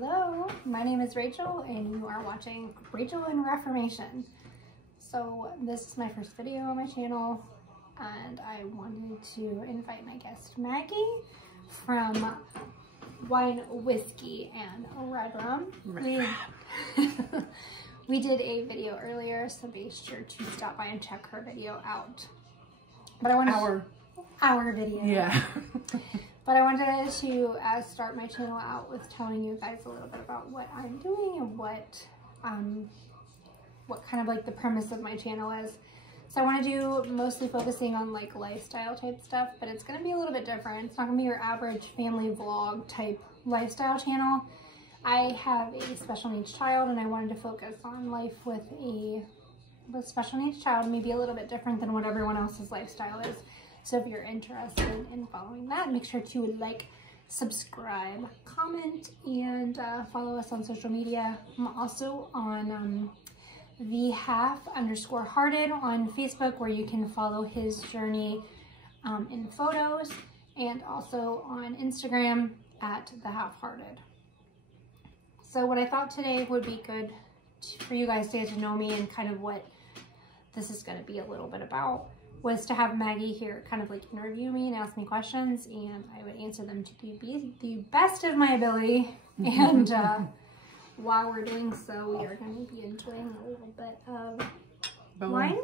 Hello, my name is Rachel and you are watching Rachel in Reformation. So this is my first video on my channel and I wanted to invite my guest Maggie from Wine, Whiskey, and Red Rum. We did a video earlier, so be sure to stop by and check her video out. But I wanted our video. Yeah. But I wanted to start my channel out with telling you guys a little bit about what I'm doing and what kind of like the premise of my channel is. So I want to do mostly focusing on like lifestyle type stuff, but it's going to be a little bit different. It's not going to be your average family vlog type lifestyle channel. I have a special needs child and I wanted to focus on life with a special needs child, maybe a little bit different than what everyone else's lifestyle is. So if you're interested in following that, make sure to like, subscribe, comment, and follow us on social media. I'm also on the_hearted on Facebook, where you can follow his journey in photos, and also on Instagram at the_hearted. So what I thought today would be good for you guys to get to know me and kind of what this is going to be a little bit about was to have Maggie here kind of like interview me and ask me questions, and I would answer them to the best of my ability. And while we're doing so, we are going to be enjoying a little bit of wine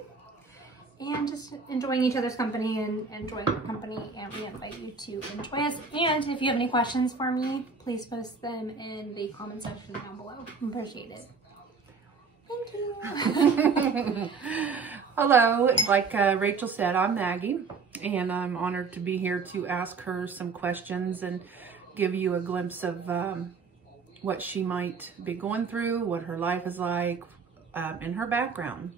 and just enjoying each other's company and enjoying our company, and we invite you to enjoy us. And if you have any questions for me, please post them in the comment section down below. I appreciate it. Thank you. Hello, like Rachel said, I'm Maggie, and I'm honored to be here to ask her some questions and give you a glimpse of what she might be going through, what her life is like, and her background.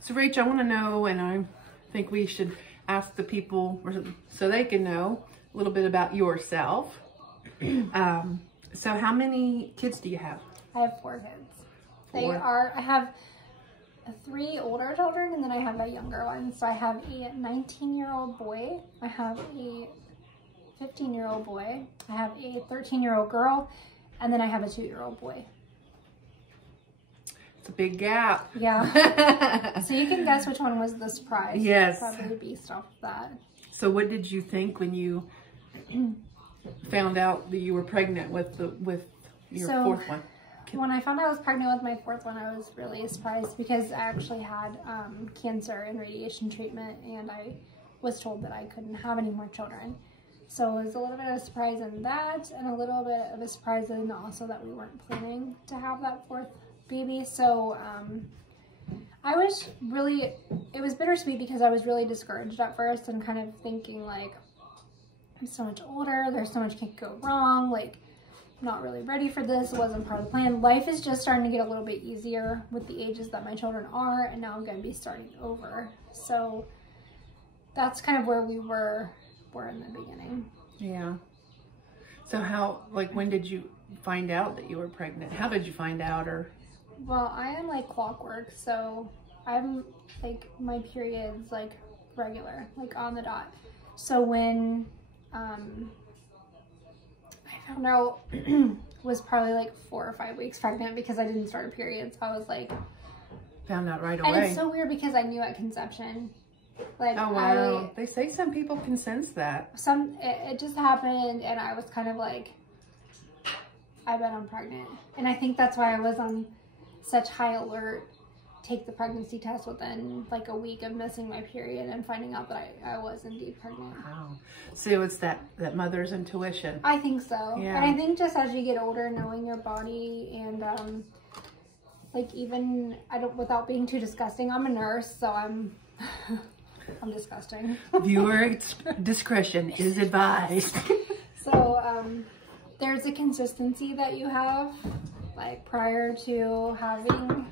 So Rachel, I want to know, and I think we should ask the people so they can know a little bit about yourself. So how many kids do you have? I have 4 kids. I have 3 older children, and then I have a younger one. So I have a 19-year-old boy, I have a 15-year-old boy, I have a 13-year-old girl, and then I have a 2-year-old boy. It's a big gap. Yeah. So you can guess which one was the surprise. Yes. Probably based off of that. So what did you think when you found out that you were pregnant with your 4th one? When I found out I was pregnant with my 4th one, I was really surprised because I actually had cancer and radiation treatment, and I was told that I couldn't have any more children. So it was a little bit of a surprise in that, and a little bit of a surprise in also that we weren't planning to have that 4th baby. So I was really, it was bittersweet because I was really discouraged at first and kind of thinking like, I'm so much older, there's so much can go wrong, like, not really ready for this. It wasn't part of the plan. Life is just starting to get a little bit easier with the ages that my children are, and now I'm going to be starting over. So that's kind of where we were in the beginning. Yeah. So how, like, when did you find out that you were pregnant? How did you find out? Or well, I am like clockwork, so I'm like, my period's like regular, like on the dot. So when I found out was probably like 4 or 5 weeks pregnant because I didn't start a period. So I was like, found out right away. And it's so weird because I knew at conception. Like, oh wow. They say some people can sense that. It just happened, and I was kind of like, I bet I'm pregnant. And I think that's why I was on such high alert. Take the pregnancy test within like a week of missing my period and finding out that I was indeed pregnant. Wow. So it's that mother's intuition. I think so. Yeah. And I think just as you get older, knowing your body and like, even, without being too disgusting, I'm a nurse, so I'm disgusting. Viewer discretion is advised. So there's a consistency that you have like prior to having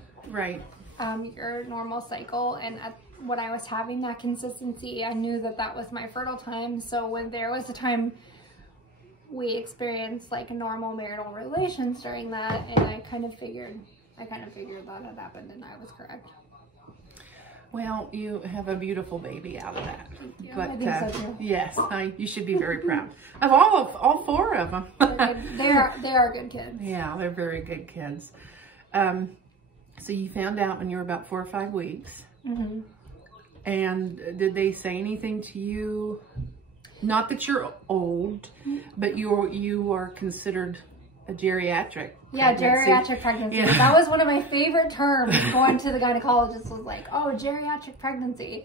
your normal cycle, and when I was having that consistency, I knew that that was my fertile time. So when there was a time we experienced like normal marital relations during that, and I kind of figured that had happened, and I was correct. Well, you have a beautiful baby out of that. Yeah, But I think so too. yes, you should be very proud of all four of them. They are good kids. Yeah, they're very good kids. So you found out when you were about 4 or 5 weeks. Mm-hmm. And did they say anything to you? Not that you're old, but you are considered a geriatric. Yeah, pregnancy. geriatric pregnancy. Yeah. That was one of my favorite terms going to the gynecologist, was like, oh, geriatric pregnancy.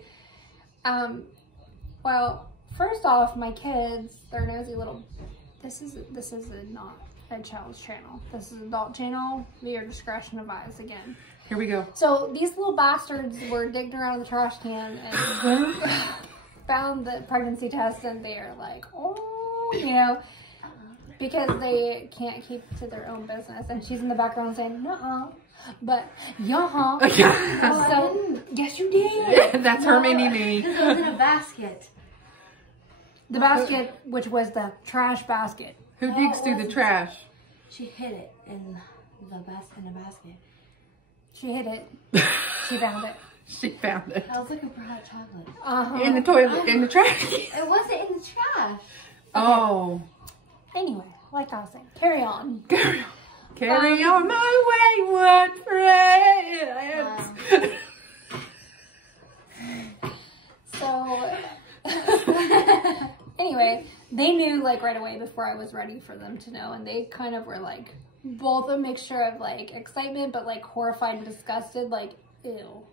Well, first off, my kids, they're nosy little, this is not a child's channel. This is adult channel. Via discretion advised again. Here we go. So these little bastards were digging around the trash can and found the pregnancy test, and they're like, oh, you know, because they can't keep to their own business. And she's in the background saying, nuh-uh, but yeah. So, yes, you did. That's her mini-me. Because it was in a basket. The basket, which was the trash basket. Who digs through the trash? She hid it in the basket. She hid it. She found it. She found it. I was looking for hot chocolate. Uh-huh. In the toilet, in the trash. It wasn't in the trash. Oh. Anyway, like I was saying, carry on. Carry on my wayward friends. So, anyway, they knew like right away before I was ready for them to know, and they kind of were like both a mixture of like excitement but like horrified and disgusted, like, ew,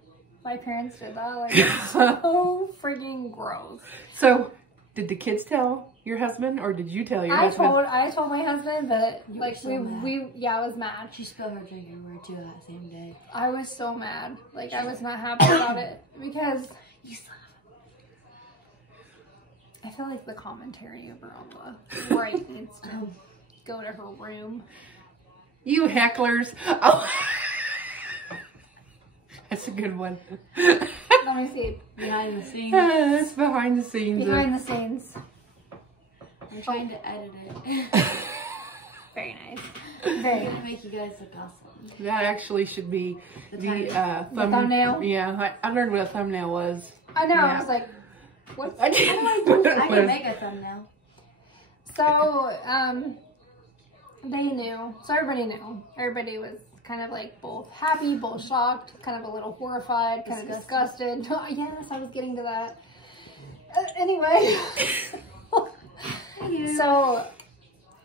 my parents did that, like, it's so freaking gross. So, did the kids tell your husband, or did you tell your husband? I told my husband, but You like were so mad. I was mad. She spilled her drink everywhere too that same day. I was so mad. Like, I was not happy about it because You still I feel like the commentary over on the right needs to go to her room. You hecklers. Oh. That's a good one. Let me see. behind the scenes. It's behind the scenes. Behind the scenes. I'm trying to edit it. Very nice. I'm Very gonna nice. make you guys look awesome. That actually should be the thumbnail? Yeah, I learned what a thumbnail was. I know. Yeah. I was like, what? I can make a thumbnail. So, they knew. So everybody knew. Everybody was kind of like both happy, both shocked, kind of a little horrified, kind of disgusted. Yes, I was getting to that. Anyway. So,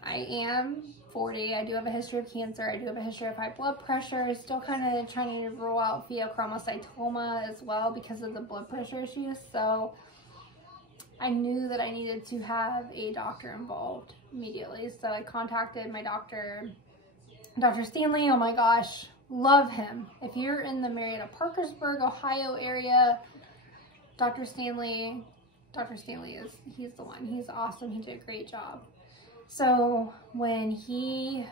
I am 40. I do have a history of cancer. I do have a history of high blood pressure. Still kind of trying to rule out pheochromocytoma as well because of the blood pressure issues. So, I knew that I needed to have a doctor involved immediately. So I contacted my doctor, Dr. Stanley. Oh my gosh, love him. If you're in the Marietta, Parkersburg, Ohio area, Dr. Stanley he's the one. He's awesome. He did a great job. So when he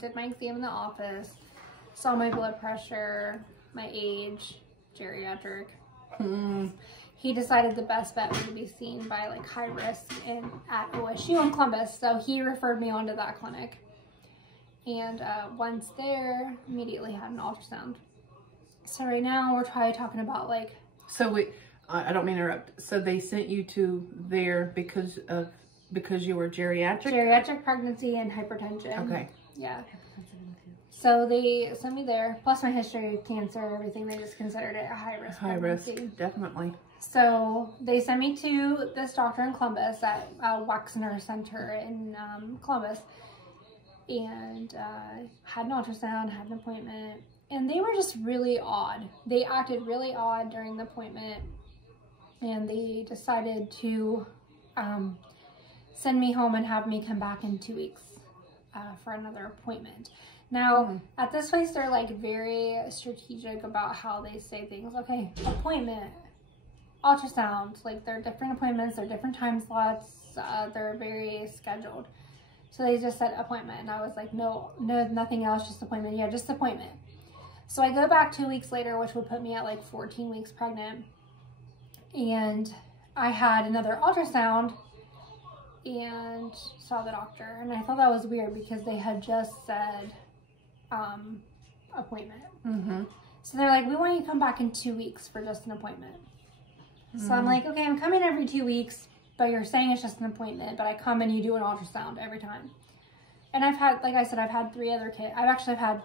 did my exam in the office, saw my blood pressure, my age, geriatric, he decided the best bet was to be seen by like high risk at OSU in Columbus. So he referred me on to that clinic. And once there, immediately had an ultrasound. So right now we're talking about like... So I don't mean to interrupt. So they sent you to there because you were geriatric? Geriatric pregnancy and hypertension. Okay. Yeah. So they sent me there, plus my history of cancer, everything. They just considered it a high-risk pregnancy. High risk, definitely. So they sent me to this doctor in Columbus at Wexner Center in Columbus, and had an ultrasound, had an appointment, and they were just really odd. They acted really odd during the appointment, and they decided to send me home and have me come back in 2 weeks for another appointment. Now, at this place, they're like very strategic about how they say things. Okay, appointment, ultrasound, like they're different appointments, they're different time slots, they're very scheduled. So they just said appointment, and I was like, no, nothing else, just appointment. Yeah, just appointment. So I go back 2 weeks later, which would put me at like 14 weeks pregnant, and I had another ultrasound and saw the doctor, and I thought that was weird because they had just said appointment. So they're like, we want you to come back in 2 weeks for just an appointment. So I'm like, okay, I'm coming every 2 weeks, but you're saying it's just an appointment, but I come and you do an ultrasound every time. And I've had, like I said, I've had 3 other kids. I've had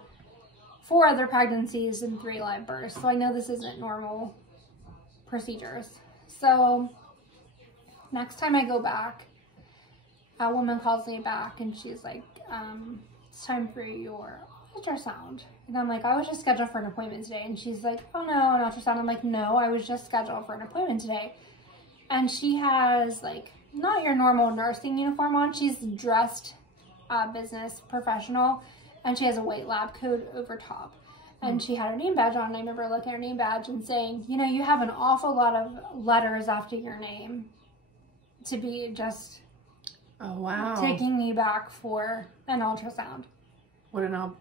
4 other pregnancies and 3 live births. So I know this isn't normal procedures. So next time I go back, a woman calls me back and she's like, it's time for your ultrasound. And I'm like, I was just scheduled for an appointment today. And she's like, oh no, an ultrasound. I'm like, no, I was just scheduled for an appointment today. And she has like, not your normal nursing uniform on. She's dressed business professional, and she has a white lab coat over top. And she had her name badge on, and I remember looking at her name badge and saying, you know, you have an awful lot of letters after your name to be just oh wow, taking me back for an ultrasound. What an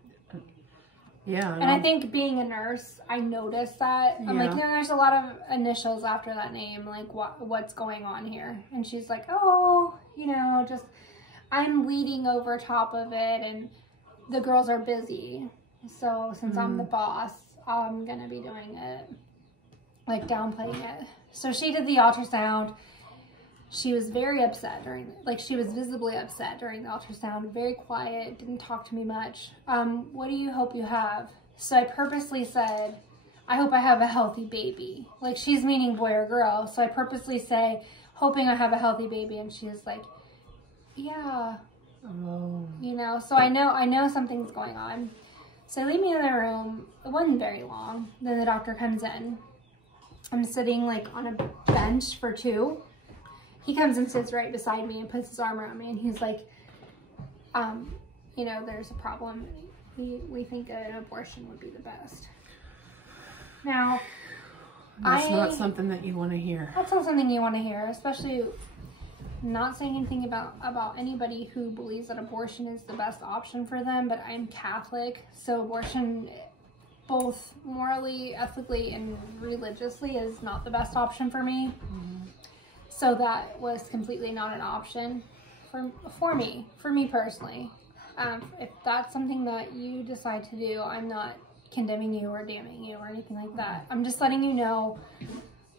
yeah. And I think being a nurse, I noticed that. I'm like, you know, there's a lot of initials after that name. Like, what's going on here? And she's like, oh, you know, just, I'm bleeding over top of it, and the girls are busy. So since I'm the boss, I'm going to be doing it, like downplaying it. So she did the ultrasound. She was very upset she was visibly upset during the ultrasound, very quiet, didn't talk to me much. What do you hope you have? So I purposely said, I hope I have a healthy baby. Like, she's meaning boy or girl. So I purposely say, hoping I have a healthy baby. And she was like, yeah, you know, so I know something's going on. So they leave me in the room. It wasn't very long. Then the doctor comes in. I'm sitting like on a bench for 2. He comes and sits right beside me and puts his arm around me, and he's like, you know, there's a problem. We think an abortion would be the best. Now, that's not something that you want to hear. That's not something you want to hear, especially not saying anything about anybody who believes that abortion is the best option for them, but I'm Catholic, so abortion, both morally, ethically, and religiously, is not the best option for me. So that was completely not an option for me personally. If that's something that you decide to do, I'm not condemning you or damning you or anything like that. I'm just letting you know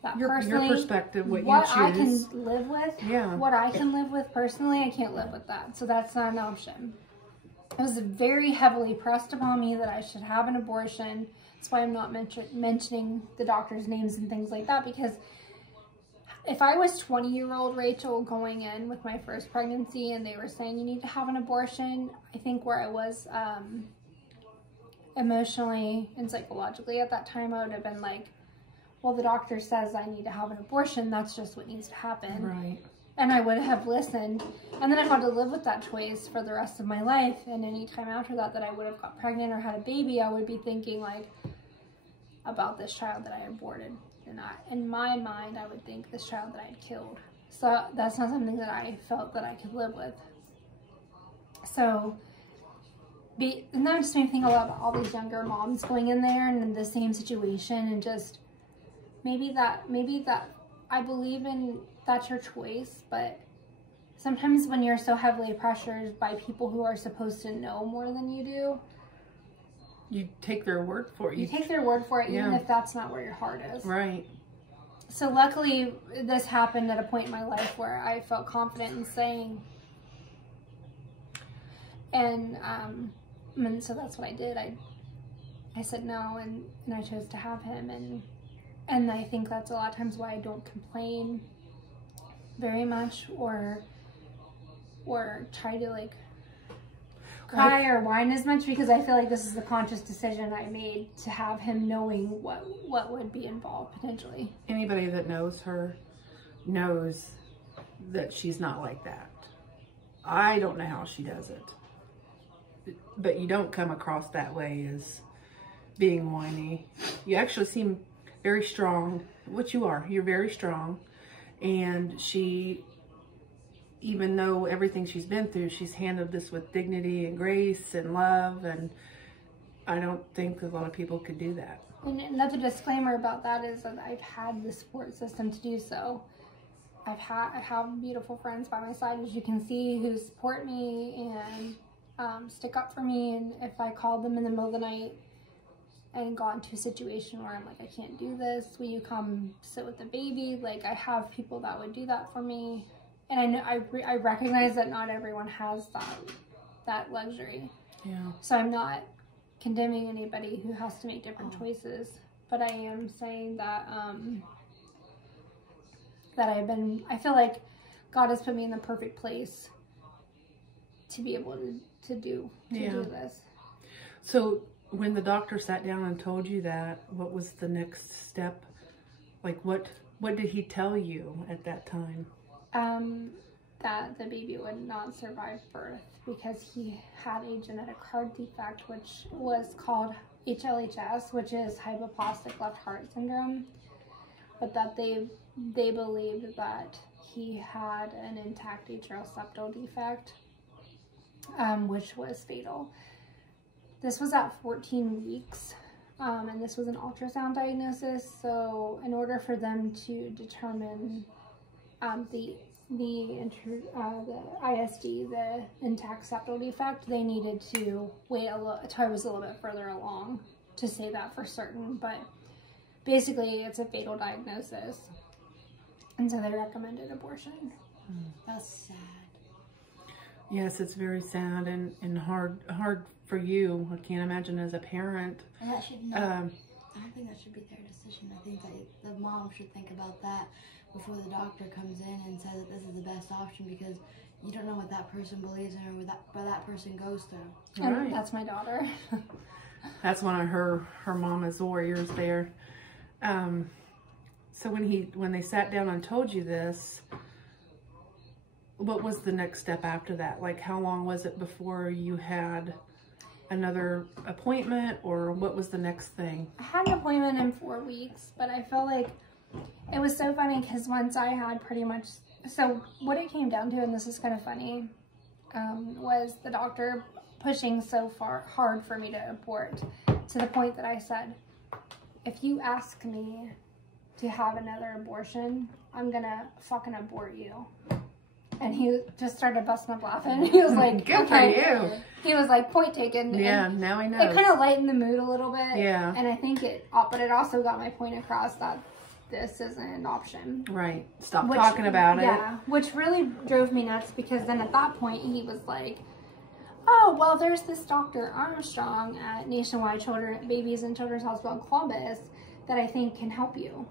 that your perspective, what you choose. I can live with, yeah. What I can live with personally, I can't live with that. So that's not an option. It was very heavily pressed upon me that I should have an abortion. That's why I'm not mentioning the doctor's names and things like that, because if I was 20-year-old Rachel going in with my first pregnancy and they were saying you need to have an abortion, I think where I was emotionally and psychologically at that time, I would have been like, well, the doctor says I need to have an abortion. That's just what needs to happen. Right. And I would have listened. And then I had to live with that choice for the rest of my life. And any time after that I would have got pregnant or had a baby, I would be thinking like about this child that I aborted. And in my mind, I would think this child that I had killed. So that's not something that I felt that I could live with. So, and that just made me think a lot about all these younger moms going in there and in the same situation, and just maybe that I believe in that's your choice, but sometimes when you're so heavily pressured by people who are supposed to know more than you do, you take their word for it. You take their word for it, even if that's not where your heart is. Right. So luckily, this happened at a point in my life where I felt confident in saying, and so that's what I did. I said no, and I chose to have him, and I think that's a lot of times why I don't complain very much or try to like cry or whine as much, because I feel like this is the conscious decision I made to have him, knowing what would be involved potentially. Anybody that knows her knows that she's not like that. I don't know how she does it, but you don't come across that way as being whiny. You actually seem very strong. What you are, you're very strong. And she, even though everything she's been through, she's handled this with dignity and grace and love, and I don't think a lot of people could do that. And another disclaimer about that is that I've had the support system to do so. I have beautiful friends by my side, as you can see, who support me and stick up for me, and if I called them in the middle of the night and got into a situation where I'm like, I can't do this. Will you come sit with the baby? Like, I have people that would do that for me. And I know I recognize that not everyone has that luxury. Yeah. So I'm not condemning anybody who has to make different choices, but I am saying that I feel like God has put me in the perfect place to be able to do this. So when the doctor sat down and told you that, what was the next step? Like, what did he tell you at that time? That the baby would not survive birth because he had a genetic heart defect, which was called HLHS, which is hypoplastic left heart syndrome, but that they believed that he had an intact atrial septal defect, which was fatal. This was at 14 weeks, and this was an ultrasound diagnosis. So in order for them to determine the ISD, the intact septal defect, they needed to wait until I was a little bit further along to say that for certain. But basically, it's a fatal diagnosis, and so they recommended abortion. That's sad. Yes, it's very sad and hard for you. I can't imagine as a parent. And that should not, I don't think that should be their decision. I think that the mom should think about that before the doctor comes in and says that this is the best option, because you don't know what that person believes in or what that person goes through. And that's my daughter. That's one of her mama's warriors there. So when they sat down and told you this, what was the next step after that? Like, how long was it before you had another appointment, or what was the next thing? I had an appointment in 4 weeks, but I felt like it was so funny because once I had pretty much, so what it came down to, and this is kind of funny, was the doctor pushing so hard for me to abort, to the point that I said, if you ask me to have another abortion, I'm gonna fucking abort you. And he just started busting up laughing. He was like, good okay. for you. He was like, point taken. Yeah, and now he knows. it kind of lightened the mood a little bit. Yeah. And I think but it also got my point across that this isn't an option. Right. Stop talking about it. Yeah, which really drove me nuts, because then at that point he was like, oh, well, there's this Dr. Armstrong at Nationwide Babies and Children's Hospital in Columbus that I think can help you.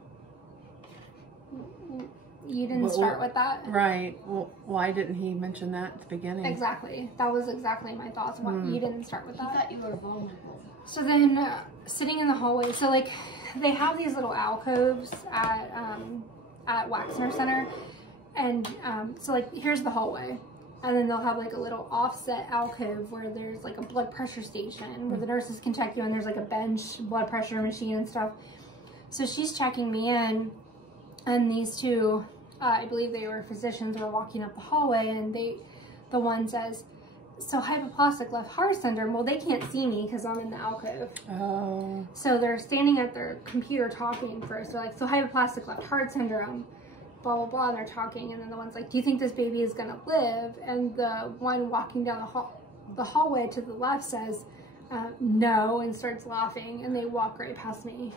You didn't start with that? Right. Well, why didn't he mention that at the beginning? Exactly. That was exactly my thoughts. You didn't start with that. He thought you were vulnerable. So then, sitting in the hallway, so like, they have these little alcoves at Waxner Center, and so like, here's the hallway, and then they'll have like a little offset alcove where there's like a blood pressure station where the nurses can check you, and there's like a bench blood pressure machine and stuff. So she's checking me in, and these two, I believe they were physicians, were walking up the hallway, and the one says, so hypoplastic left heart syndrome, well, they can't see me because I'm in the alcove. Oh. So they're standing at their computer talking first. They're like, so hypoplastic left heart syndrome, blah, blah, blah, and they're talking, and then the one's like, do you think this baby is going to live? And the one walking down the hallway to the left says, no, and starts laughing, and they walk right past me.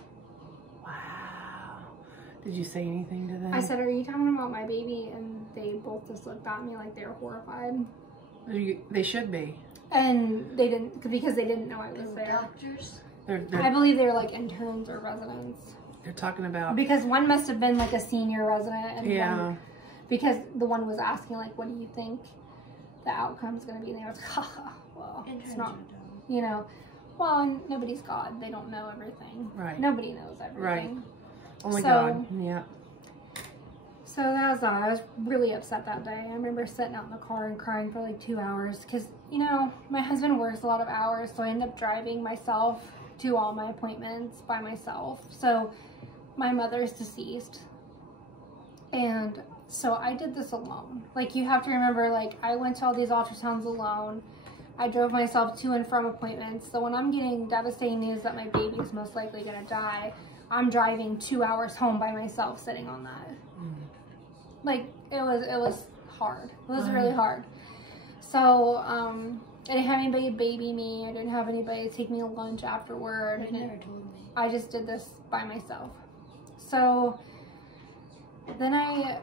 Did you say anything to them? I said, are you talking about my baby? And they both just looked at me like they were horrified. They should be. And they didn't, because they didn't know I was there. Doctors? I believe they were like interns or residents. They're talking about... Because one must have been like a senior resident. And yeah. Because the one was asking, like, what do you think the outcome's going to be? And they were like, haha, well, it's not, you know. Well, nobody's God. They don't know everything. Right. Nobody knows everything. Right. Oh my God, yeah. So that was all. I was really upset that day. I remember sitting out in the car and crying for like 2 hours because, you know, my husband works a lot of hours, so I end up driving myself to all my appointments by myself. So my mother's deceased, and so I did this alone. Like, you have to remember, like, I went to all these ultrasounds alone. I drove myself to and from appointments. So when I'm getting devastating news that my baby's most likely going to die, I'm driving 2 hours home by myself, sitting on that. Like, it was hard. It was really hard. So, I didn't have anybody baby me. I didn't have anybody take me to lunch afterward. You never told me. I just did this by myself. So then I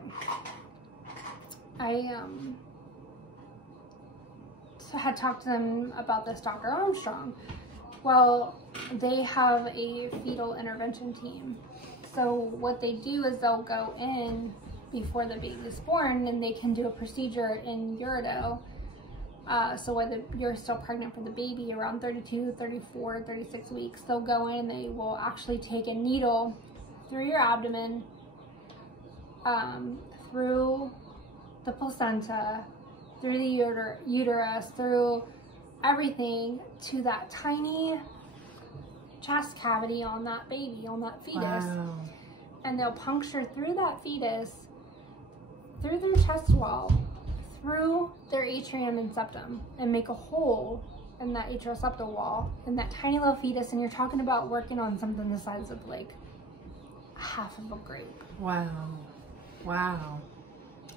had talked to them about this Dr. Armstrong. Well, they have a fetal intervention team. So what they do is they'll go in before the baby is born, and they can do a procedure in utero. So whether you're still pregnant for the baby around 32, 34, 36 weeks, they'll go in and they will actually take a needle through your abdomen, through the placenta, through the uterus, through everything to that tiny chest cavity on that baby, on that fetus. Wow. And they'll puncture through that fetus, through their chest wall, through their atrium and septum, and make a hole in that atrial septal wall in that tiny little fetus. And you're talking about working on something the size of like half of a grape. Wow. Wow.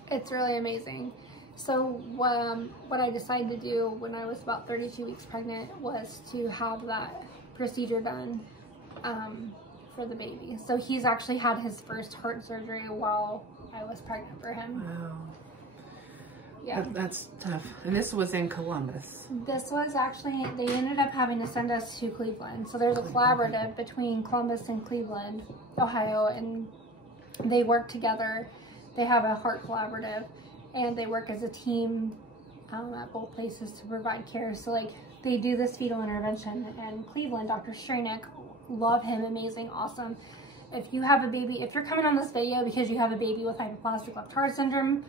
It's really amazing. So what I decided to do when I was about 32 weeks pregnant was to have that procedure done for the baby. So he's actually had his first heart surgery while I was pregnant for him. Wow. Yeah. That's tough. And this was in Columbus. This was actually, they ended up having to send us to Cleveland. So there's a collaborative between Columbus and Cleveland, Ohio, and they work together. They have a heart collaborative, and they work as a team at both places to provide care. So like they do this fetal intervention in Cleveland. Dr. Stranick, love him, amazing, awesome. If you have a baby, if you're coming on this video because you have a baby with hypoplastic left heart syndrome,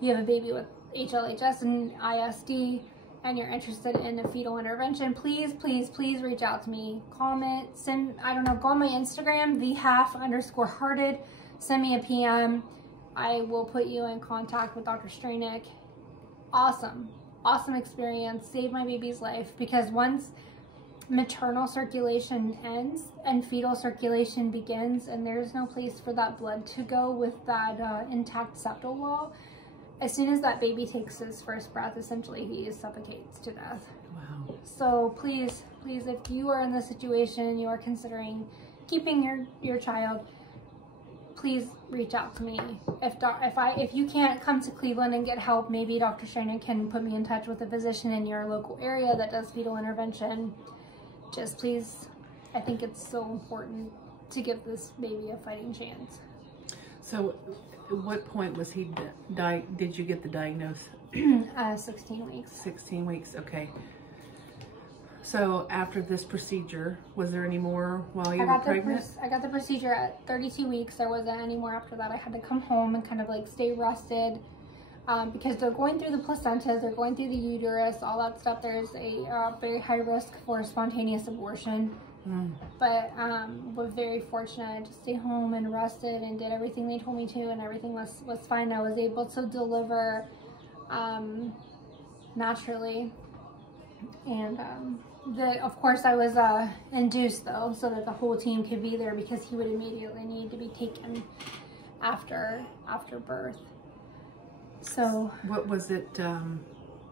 you have a baby with HLHS and ISD, and you're interested in a fetal intervention, please, please, please reach out to me. Comment, send, I don't know, go on my Instagram, _hearted, send me a PM. I will put you in contact with Dr. Stranick. Awesome, awesome experience, saved my baby's life, because once maternal circulation ends and fetal circulation begins, and there's no place for that blood to go with that intact septal wall, as soon as that baby takes his first breath, essentially he suffocates to death. Wow. So please, please, if you are in this situation, you are considering keeping your child, please reach out to me. If you can't come to Cleveland and get help, maybe Dr. Stranick can put me in touch with a physician in your local area that does fetal intervention. Just please, I think it's so important to give this baby a fighting chance. So at what point was he did you get the diagnosis? 16 weeks. 16 weeks, okay. So after this procedure, was there any more while you were pregnant? I got the procedure at 32 weeks. There wasn't any more after that. I had to come home and kind of like stay rested because they're going through the placenta, they're going through the uterus, all that stuff. There's a very high risk for spontaneous abortion. But was very fortunate to stay home and rested and did everything they told me to, and everything was fine. I was able to deliver naturally, and of course I was induced though, so that the whole team could be there, because he would immediately need to be taken after birth. So what was it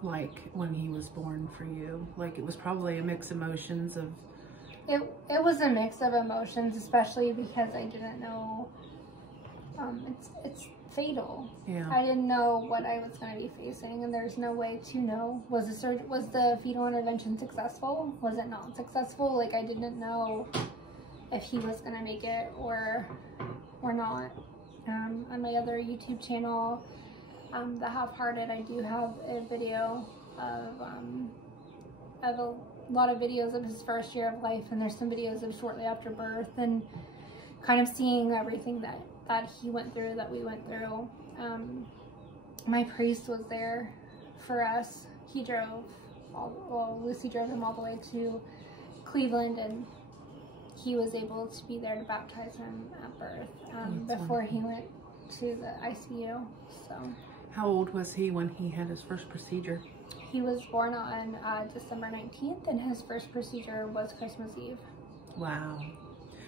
like when he was born for you? Like, it was probably a mix of emotions of... It was a mix of emotions, especially because I didn't know, it's fatal. Yeah. I didn't know what I was going to be facing, and there's no way to know. Was the fetal intervention successful? Was it not successful? Like, I didn't know if he was going to make it or not. On my other YouTube channel, The Half-Hearted, I do have a video of a lot of videos of his first year of life, and there's some videos of shortly after birth, and kind of seeing everything that he went through, that we went through. My priest was there for us. He drove, Lucy drove him all the way to Cleveland, and he was able to be there to baptize him at birth before he went to the ICU. So. How old was he when he had his first procedure? He was born on December 19th, and his first procedure was Christmas Eve. Wow.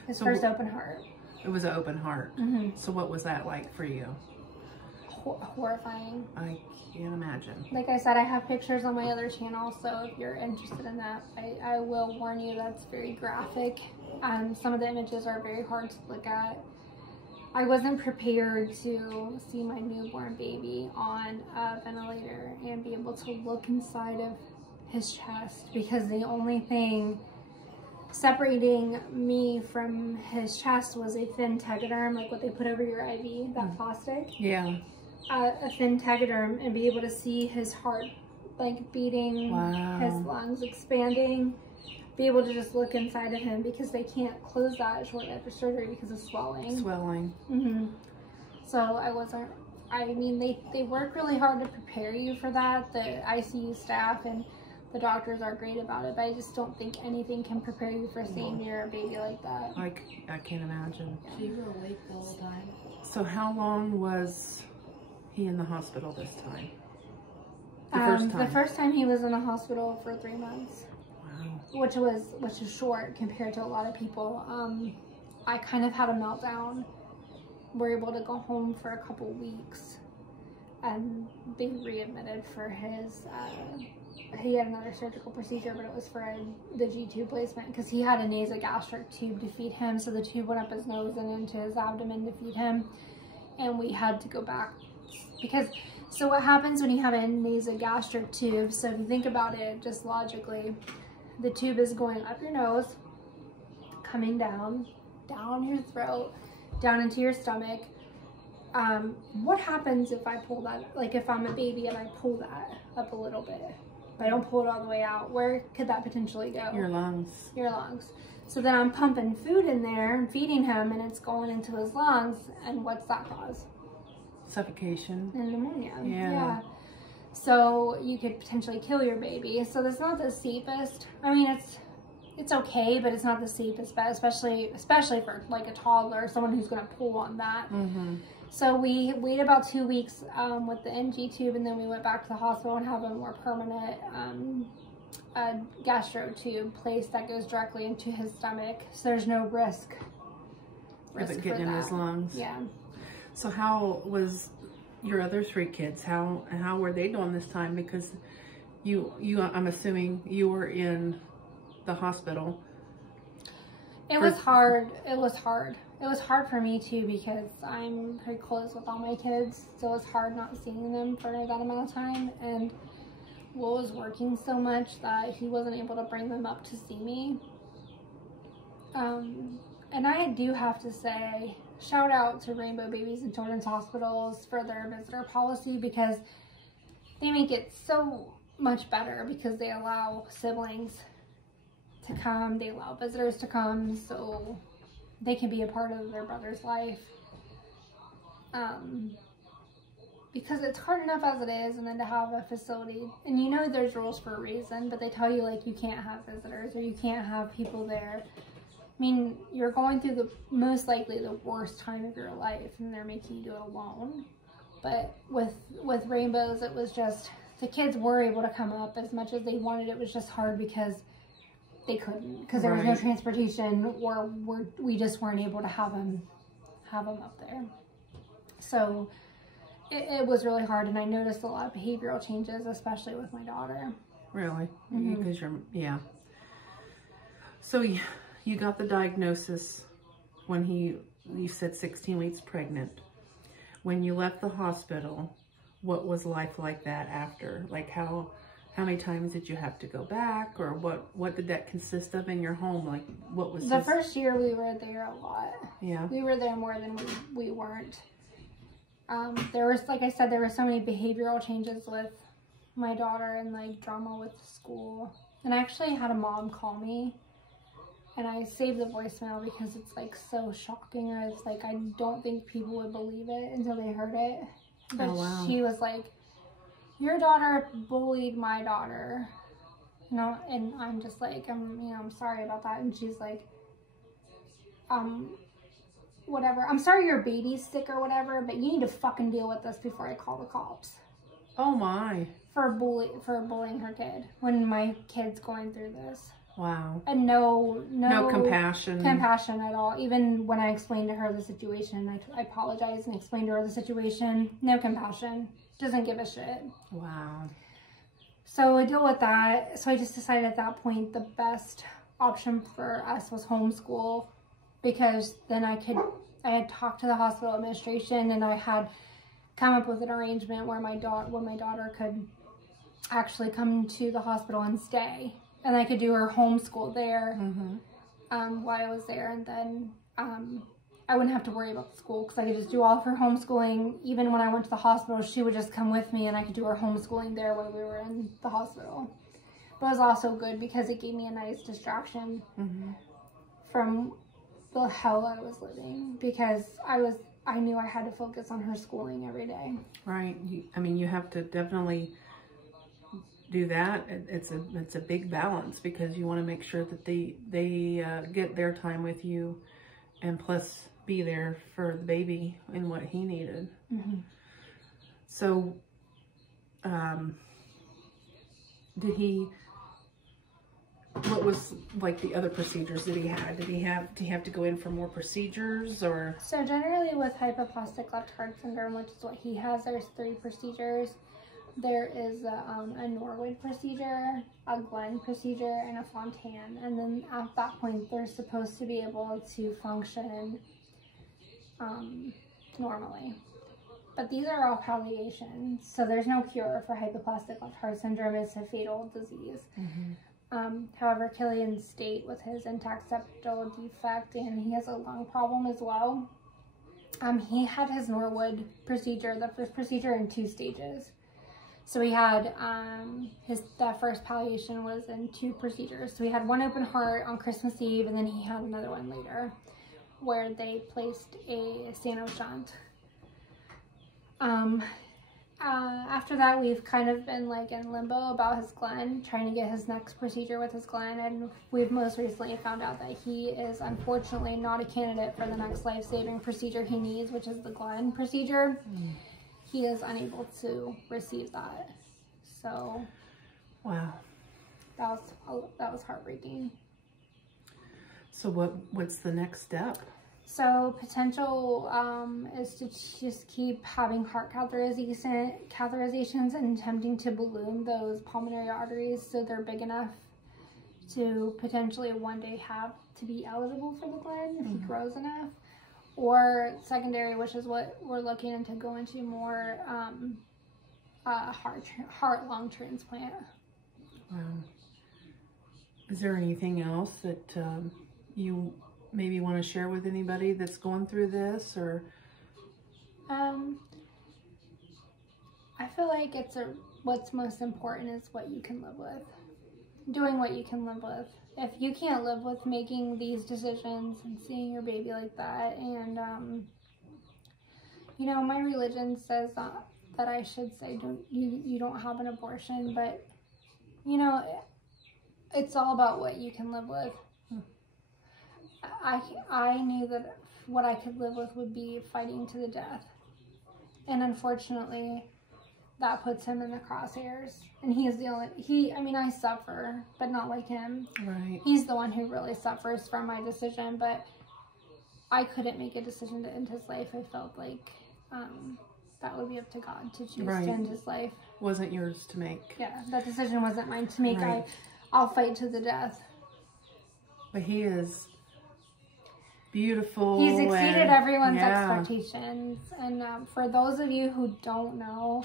His first open heart. It was an open heart. Mm-hmm. So what was that like for you? horrifying. I can't imagine. Like I said, I have pictures on my other channel, so if you're interested in that, I will warn you that's very graphic. Some of the images are very hard to look at. I wasn't prepared to see my newborn baby on a ventilator and be able to look inside of his chest, because the only thing separating me from his chest was a thin tegaderm, like what they put over your IV, that plastic. Yeah. A thin tegaderm, and be able to see his heart like beating, wow. his lungs expanding, be able to just look inside of him, because they can't close that shortly after surgery because of swelling. Swelling. So I mean, they work really hard to prepare you for that. The ICU staff and the doctors are great about it, but I just don't think anything can prepare you for seeing your baby like that. I can't imagine. So you were awake the whole time? So how long was he in the hospital this time? The first time he was in the hospital for 3 months. Wow. Which is short compared to a lot of people. I kind of had a meltdown. We're able to go home for a couple weeks and be readmitted for his, he had another surgical procedure, but it was for the G-tube placement, because he had a nasogastric tube to feed him. So the tube went up his nose and into his abdomen to feed him. And we had to go back because, so what happens when you have a nasogastric tube, so if you think about it just logically, the tube is going up your nose, coming down your throat, down into your stomach. What happens if I pull that, like if I'm a baby and I pull that up a little bit? If I don't pull it all the way out, where could that potentially go? Your lungs. Your lungs. So then I'm pumping food in there and feeding him, and it's going into his lungs, and what's that cause? Suffocation. And pneumonia. Yeah. So you could potentially kill your baby. So that's not the safest. I mean, it's okay, but it's not the safest bet, especially for like a toddler, someone who's going to pull on that. So we waited about 2 weeks with the NG tube, and then we went back to the hospital and have a more permanent gastro tube placed that goes directly into his stomach. So there's no risk Of it getting in his lungs. Yeah. So how was your other 3 kids? How were they doing this time? Because you I'm assuming you were in the hospital. It was hard. It was hard. It was hard for me too, because I'm pretty close with all my kids, so it's hard not seeing them for that amount of time. And Will was working so much that he wasn't able to bring them up to see me. And I do have to say, shout out to Rainbow Babies and Children's Hospitals for their visitor policy, because they make it so much better, because they allow siblings to come, they allow visitors to come, so they can be a part of their brother's life. Because it's hard enough as it is, and then to have a facility, and you know there's rules for a reason, but they tell you like you can't have visitors or you can't have people there. I mean, you're going through the most likely the worst time of your life, and they're making you do it alone. But with Rainbows, it was just, the kids were able to come up as much as they wanted. It was just hard because they couldn't, because there was no transportation, or we just weren't able to have them up there. So it was really hard, and I noticed a lot of behavioral changes, especially with my daughter. Really? Because yeah. So you got the diagnosis when you said 16 weeks pregnant. When you left the hospital, what was life like that after? Like how many times did you have to go back, or what did that consist of in your home? Like what was the first year we were there a lot. Yeah. We were there more than we weren't. There was, like I said, there were so many behavioral changes with my daughter, and like drama with school. And I actually had a mom call me, and I saved the voicemail because it's like so shocking, or it's like I don't think people would believe it until they heard it. But oh, wow. She was like, your daughter bullied my daughter. No, and I'm just like, I'm sorry about that. And she's like, whatever. I'm sorry your baby's sick or whatever, but you need to fucking deal with this before I call the cops. Oh my. For bullying her kid when my kid's going through this. Wow. And no compassion. Compassion at all. Even when I explained to her the situation, I apologized and explained to her the situation. No compassion. Doesn't give a shit. Wow. So I deal with that. So I just decided at that point the best option for us was homeschool, because then I had talked to the hospital administration, and I had come up with an arrangement where my daughter could actually come to the hospital and stay, and I could do her homeschool there while I was there, and then I wouldn't have to worry about the school, because I could just do all of her homeschooling. Even when I went to the hospital, she would just come with me, and I could do her homeschooling there while we were in the hospital. But it was also good because it gave me a nice distraction from the hell I was living, because I knew I had to focus on her schooling every day. Right. You have to definitely do that. It's a big balance, because you want to make sure that they get their time with you, and plus be there for the baby and what he needed. So, what was like the other procedures that he had? Did he have to go in for more procedures, or? So generally with hypoplastic left heart syndrome, which is what he has, there's 3 procedures. There is a Norwood procedure, a Glenn procedure, and a Fontan. And then at that point, they're supposed to be able to function normally. But these are all palliations, so there's no cure for hypoplastic left heart syndrome. It's a fatal disease. However, Killian's state with his intact septal defect, and he has a lung problem as well. He had his Norwood procedure, the first procedure, in 2 stages. So he had that first palliation was in 2 procedures. So he had one open heart on Christmas Eve, and then he had another one later where they placed a Sano shunt. After that, we've kind of been like in limbo about his Glenn, trying to get his next procedure with his Glenn, and we've most recently found out that he is unfortunately not a candidate for the next life-saving procedure he needs, which is the Glenn procedure. He is unable to receive that. So, wow, that was heartbreaking. So what's the next step? So potential is to just keep having heart catheterizations and attempting to balloon those pulmonary arteries so they're big enough to potentially one day have to be eligible for the Glenn if he grows enough. Or secondary, which is what we're looking into, go into more heart-lung transplant. Wow. Is there anything else that you maybe want to share with anybody that's going through this, or? I feel like what's most important is what you can live with. Doing what you can live with. If you can't live with making these decisions and seeing your baby like that, and you know, my religion says that I should say you don't have an abortion, but you know, it's all about what you can live with. I knew that what I could live with would be fighting to the death, and unfortunately that puts him in the crosshairs, and he is the only, I mean, I suffer, but not like him. Right. He's the one who really suffers from my decision, but I couldn't make a decision to end his life. I felt like that would be up to God to choose to end his life. Wasn't yours to make. Yeah, that decision wasn't mine to make. Right. I'll fight to the death. But he is beautiful. He's exceeded everyone's expectations. And for those of you who don't know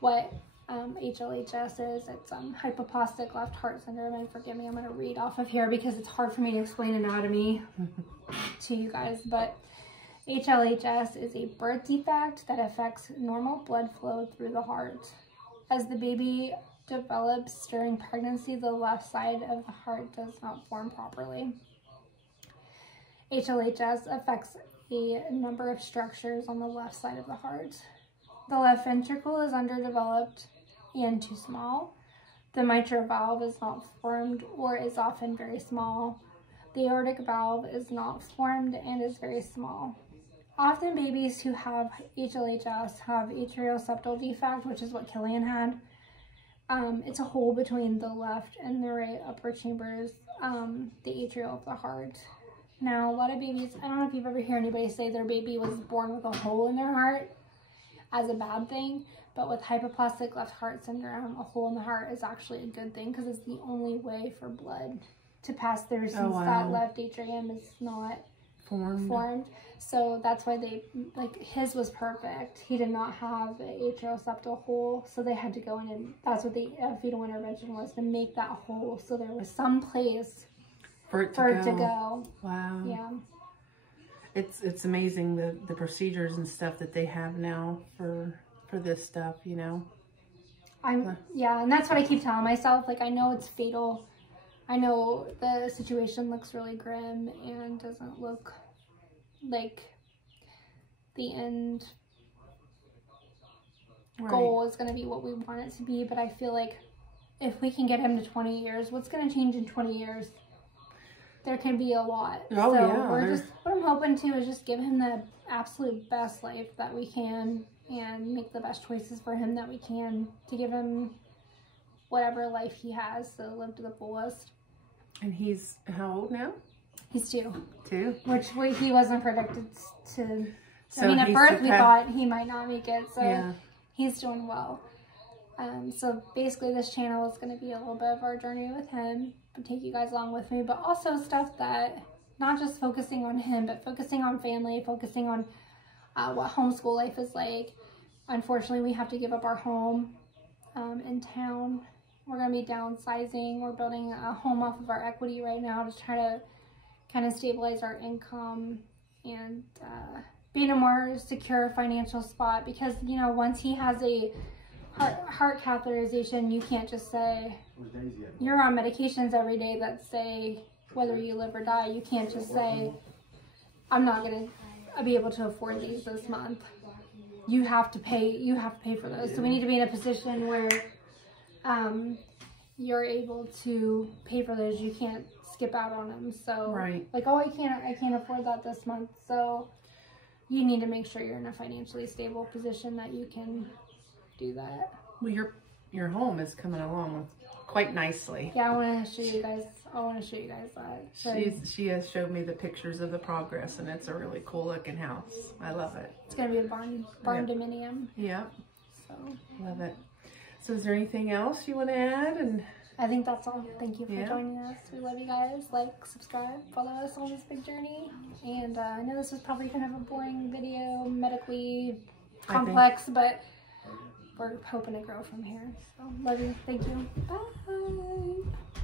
what HLHS is, it's hypoplastic left heart syndrome. And forgive me, I'm going to read off of here because it's hard for me to explain anatomy to you guys. But HLHS is a birth defect that affects normal blood flow through the heart. As the baby develops during pregnancy, the left side of the heart does not form properly. HLHS affects a number of structures on the left side of the heart. The left ventricle is underdeveloped and too small. The mitral valve is not formed or is often very small. The aortic valve is not formed and is very small. Often babies who have HLHS have atrial septal defect, which is what Killian had. It's a hole between the left and the right upper chambers, the atrial of the heart. Now, a lot of babies, I don't know if you've ever heard anybody say their baby was born with a hole in their heart as a bad thing, but with hypoplastic left heart syndrome, a hole in the heart is actually a good thing because it's the only way for blood to pass through since that left atrium is not formed. So that's why they, like, his was perfect. He did not have an atrial septal hole, so they had to go in and that's what the fetal intervention was, to make that hole so there was some place for it to go. Wow. Yeah. It's amazing the procedures and stuff that they have now for this stuff, you know. Yeah, and that's what I keep telling myself. Like, I know it's fatal. I know the situation looks really grim and doesn't look like the end goal is going to be what we want it to be, but I feel like if we can get him to 20 years, what's going to change in 20 years? There can be a lot. Oh, so yeah. What I'm hoping to is just give him the absolute best life that we can and make the best choices for him that we can to give him whatever life he has to live to the fullest. And he's how old now? He's 2. 2? Which he wasn't predicted to. So I mean, at birth we thought he might not make it, so yeah. He's doing well. So basically this channel is going to be a little bit of our journey with him, and take you guys along with me, but also stuff that, not just focusing on him, but focusing on family, focusing on what homeschool life is like. Unfortunately, we have to give up our home in town. We're going to be downsizing. We're building a home off of our equity right now to try to kind of stabilize our income and be in a more secure financial spot, because, you know, once he has a heart catheterization, you can't just say, you're on medications every day that say whether you live or die. You can't just say, I'm not going to be able to afford these this month. You have to pay for those. So we need to be in a position where you're able to pay for those. You can't skip out on them. So like, oh, I can't afford that this month. So you need to make sure you're in a financially stable position that you can do that. Well, your home is coming along quite nicely. Yeah, I want to show you guys that. So she has showed me the pictures of the progress, and it's a really cool looking house. I love it. It's gonna be a barn dominium. Yeah. So love it. So is there anything else you want to add? And I think that's all. Thank you for joining us. We love you guys. Like, subscribe, follow us on this big journey. And I know this is probably kind of a boring video, medically complex, but we're hoping to grow from here. So love you. Thank you. Bye.